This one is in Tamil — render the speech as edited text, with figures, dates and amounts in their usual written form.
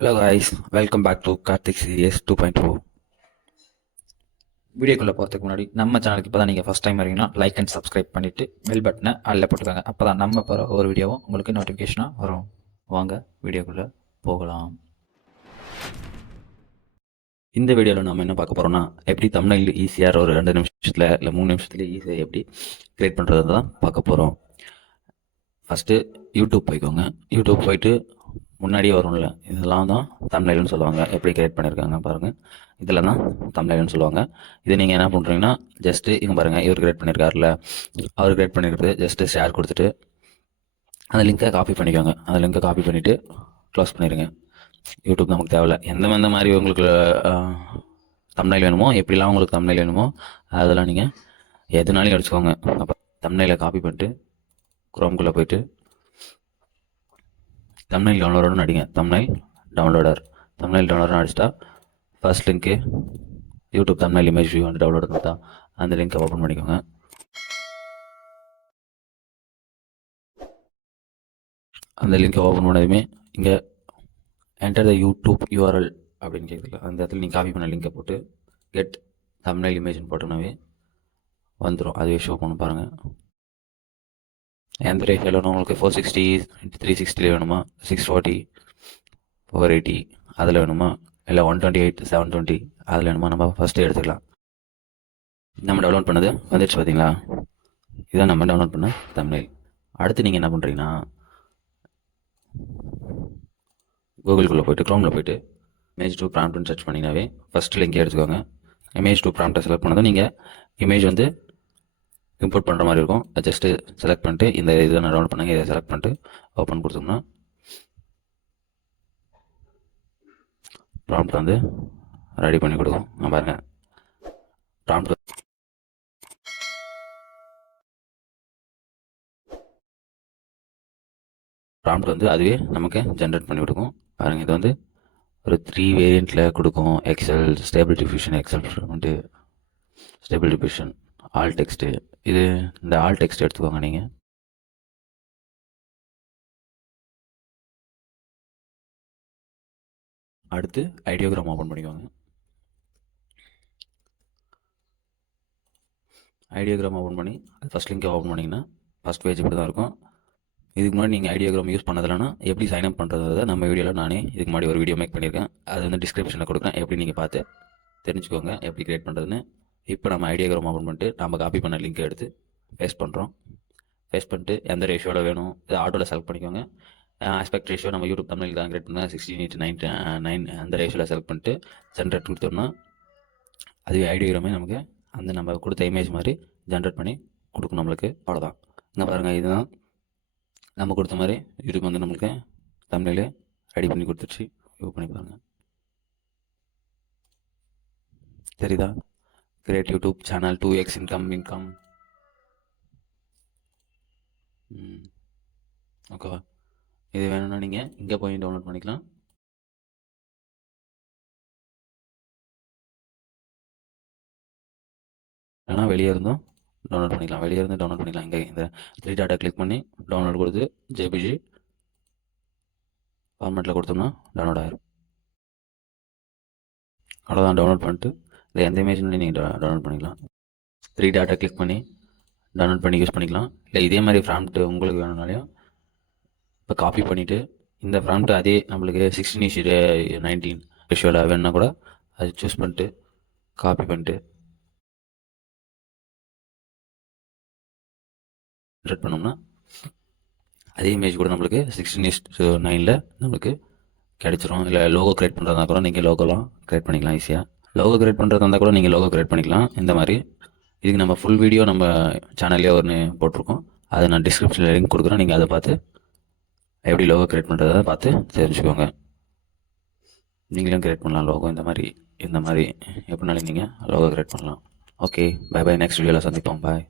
Hello guys, welcome back to Karthik Series 2.0. வீடியோக்குள்ளே போகிறதுக்கு முன்னாடி நம்ம சேனலுக்கு இப்போ தான் நீங்கள் ஃபஸ்ட் டைம் வரீங்கன்னா லைக் அண்ட் சப்ஸ்கிரைப் பண்ணிவிட்டு பெல் பட்டனை அதில் போட்டுக்காங்க. அப்போ தான் நம்ம போகிற ஒரு வீடியோவும் உங்களுக்கு நோட்டிஃபிகேஷனாக வரும். வாங்க வீடியோக்குள்ளே போகலாம். இந்த வீடியோவில் நம்ம என்ன பார்க்க போகிறோம்னா, எப்படி தமிழில் ஈஸியாக ஒரு 2 நிமிஷத்தில் இல்லை 3 நிமிஷத்தில் ஈஸியாக எப்படி க்ரியேட் பண்ணுறது தான் பார்க்க போகிறோம். ஃபஸ்ட்டு யூடியூப் போய்க்கோங்க. யூடியூப் போயிட்டு முன்னாடியே வரும்ல, இதெல்லாம் தான் தம்ப்நெயில்னு சொல்லுவாங்க. எப்படி கிரியேட் பண்ணியிருக்காங்க பாருங்கள், இதெல்லாம் தான் தம்ப்நெயில்னு சொல்லுவாங்க. இது நீங்கள் என்ன பண்ணுறீங்கன்னா, ஜஸ்ட்டு இங்கே பாருங்கள், இவர் கிரியேட் பண்ணியிருக்காருல, அவர் கிரியேட் பண்ணியிருக்கிறது ஜஸ்ட்டு ஷேர் கொடுத்துட்டு அந்த லிங்க்கை காப்பி பண்ணிக்கோங்க. அந்த லிங்க்கை காப்பி பண்ணிவிட்டு க்ளோஸ் பண்ணிடுங்க. யூடியூப் நமக்கு தேவையில்ல. எந்த மாதிரி உங்களுக்கு தம்ப்நெயில் வேணுமோ, எப்படிலாம் உங்களுக்கு தம்ப்நெயில் வேணுமோ அதெல்லாம் நீங்கள் எதுனாலையும் அடிச்சுக்கோங்க. அப்போ தம்ப்நெயிலை காப்பி பண்ணிட்டு குரோம்குள்ளே போய்ட்டு தம்ப்நெயில் டவுன்லோடர்னு அடிங்க. தம்ப்நெயில் டவுன்லோடர்னு அடிச்சிட்டா ஃபர்ஸ்ட் லிங்க்கு யூடியூப் தம்ப்நெயில் இமேஜ் வியூ வந்து டவுன்லோட் பண்ணிட்டா அந்த லிங்க்கை ஓப்பன் பண்ணிக்கோங்க. அந்த லிங்க்கை ஓப்பன் பண்ணதுமே இங்கே என்டர் த யூடியூப் யூஆர்எல் அப்படின்னு கேட்குதுல, அந்த இடத்துல நீங்கள் காப்பி பண்ண லிங்கை போட்டு கெட் தம்ப்நெயில் இமேஜ்னு போட்டோன்னாவே வந்துடும். அதுவே ஷோ பண்ண பாருங்கள். எந்த ரேட்டில் வேணும் உங்களுக்கு? 460 360 வேணுமா, 640 480 அதில் வேணுமா, இல்லை 128 720 அதில் வேணுமா? நம்ம ஃபஸ்ட்டு எடுத்துக்கலாம். நம்ம டவுன்லோட் பண்ணது வந்துடுச்சு பார்த்தீங்களா, இதான் நம்ம டவுன்லோட் பண்ண தம்ப்நெயில். அடுத்து நீங்கள் என்ன பண்ணுறீங்கன்னா, கூகுளுக்குள்ளே போய்ட்டு க்ரோமில் போய்ட்டு இமேஜ் டூ ப்ராம்ப்ட்னு சர்ச் பண்ணிங்கனாவே ஃபஸ்ட்டு லிங்கே எடுத்துக்கோங்க. இமேஜ் டூ ப்ராம்ப்டை செலக்ட் பண்ணதும் நீங்கள் இமேஜ் வந்து இம்போர்ட் பண்ணுற மாதிரி இருக்கும். ஜஸ்ட்டு செலக்ட் பண்ணிட்டு இந்த இதை நான் டவுன்லோட் பண்ணுங்க, இதை செலக்ட் பண்ணிட்டு ஓப்பன் கொடுத்தோம்னா ப்ராம்ப்ட் வந்து ரெடி பண்ணி கொடுக்கும். நான் பாருங்கள், ப்ராம்ப்ட் வந்து அதுவே நமக்கு ஜென்ரேட் பண்ணி கொடுக்கும். பாருங்கள், இது வந்து ஒரு 3 வேரியண்ட்டில் கொடுக்கும். எக்ஸல், ஸ்டேபிள் டிஃப்யூஷன், எக்ஸல் வந்து ஸ்டேபிள் டிஃப்யூஷன், ஆல் டெக்ஸ்ட்டு. இது இந்த ஆல் டெக்ஸ்ட் எடுத்துக்கோங்க. நீங்கள் அடுத்து ஐடியோகிராம் ஓப்பன் பண்ணிக்கோங்க. ஐடியோகிராம் ஓப்பன் பண்ணி அது ஃபஸ்ட் லிங்கை ஓப்பன் பண்ணிங்கன்னா ஃபஸ்ட் பேஜ் இப்படி தான் இருக்கும். இதுக்கு முன்னாடி நீங்கள் ஐடியோகிராம் யூஸ் பண்ணதில்லைன்னா எப்படி சைன் அப் பண்ணுறதை நம்ம வீடியோவில் நானே இதுக்கு முன்னாடி ஒரு வீடியோ மேக் பண்ணியிருக்கேன். அது வந்து டிஸ்கிரிப்ஷனில் கொடுக்குறேன், எப்படி நீங்கள் பார்த்து தெரிஞ்சுக்கோங்க எப்படி கிரியேட் பண்ணுறதுன்னு. இப்போ நம்ம ஐடியோகிராம் ஓப்பன் பண்ணிட்டு நம்ம காப்பி பண்ண லிங்க்கை எடுத்து பேஸ்ட் பண்ணுறோம். பேஸ்ட் பண்ணிட்டு எந்த ரேஷியோவில் வேணும் இது ஆட்டோவில் செலக்ட் பண்ணிக்கோங்க. ஆஸ்பெக்ட் ரேஷியோ நம்ம யூடியூப் தமிழில் தான் கிரியேட் பண்ணால் 16:9 அந்த ரேஷியோவில் செலக்ட் பண்ணிட்டு ஜென்ரேட் கொடுத்தோம்னா அதுவே ஐடியோகிராமே நமக்கு அந்த நம்ம கொடுத்த இமேஜ் மாதிரி ஜென்ரேட் பண்ணி கொடுக்கும் நம்மளுக்கு. அவ்வளோதான். இங்கே பாருங்கள், இதுதான் நம்ம கொடுத்த மாதிரி யூடியூப் வந்து நம்மளுக்கு தம்ப்நெயிலே ரெடி பண்ணி கொடுத்துருச்சு. யூஸ் பண்ணி பாருங்கள், தெரியுதா? Create YouTube channel 2x income. ஓகேவா? இது வேணும்னா நீங்கள் இங்கே போய் டவுன்லோட் பண்ணிக்கலாம். ஆனால் வெளியே இருந்தும் டவுன்லோட் பண்ணிக்கலாம். இங்கே இந்த 3 டாட்டா கிளிக் பண்ணி டவுன்லோட் கொடுத்து ஜேபிஜி ஃபார்மேட்டில் கொடுத்தோம்னா டவுன்லோட் ஆகிடும். அவ்வளோதான். டவுன்லோட் பண்ணிட்டு இல்லை எந்த இமேஜ்னாலும் நீங்கள் டவுன்லோட் பண்ணிக்கலாம். 3 டாட்டா கிளிக் பண்ணி டவுன்லோட் பண்ணி யூஸ் பண்ணிக்கலாம். இல்லை இதே மாதிரி ப்ராம்ப்ட் உங்களுக்கு வேணும்னாலையும் இப்போ காப்பி பண்ணிவிட்டு இந்த ப்ராம்ப்ட் அதே நம்மளுக்கு 16:19 ரேஷியோவில் வேணுன்னா கூட அது சூஸ் பண்ணிட்டு காப்பி பண்ணிட்டு ஜென்ரேட் பண்ணோம்னா அதே இமேஜ் கூட நம்மளுக்கு 16:9 நம்மளுக்கு கிடச்சிரும். இல்லை லோகோ க்ரியேட் பண்ணுறதா கூட நீங்கள் லோகோலாம் க்ரியேட் பண்ணிக்கலாம் ஈஸியாக. லோகோ க்ரியேட் பண்ணுறதா இருந்தால் கூட நீங்கள் லோகோ க்ரியேட் பண்ணிக்கலாம். இந்த மாதிரி இதுக்கு நம்ம ஃபுல் வீடியோ நம்ம சேனல்லே ஒன்று போட்டிருக்கோம், அதை நான் டிஸ்கிரிப்ஷனில் லிங்க் கொடுக்குறேன். நீங்கள் அதை பார்த்து எப்படி லோகோ க்ரியேட் பண்ணுறதை பார்த்து தெரிஞ்சுக்கோங்க. நீங்களும் க்ரியேட் பண்ணலாம் லோகோ. இந்த மாதிரி எப்படினாலும் நீங்கள் லோகோ க்ரியேட் பண்ணலாம். Okay, bye. நெக்ஸ்ட் வீடியோவில் சந்திப்போம். பாய்.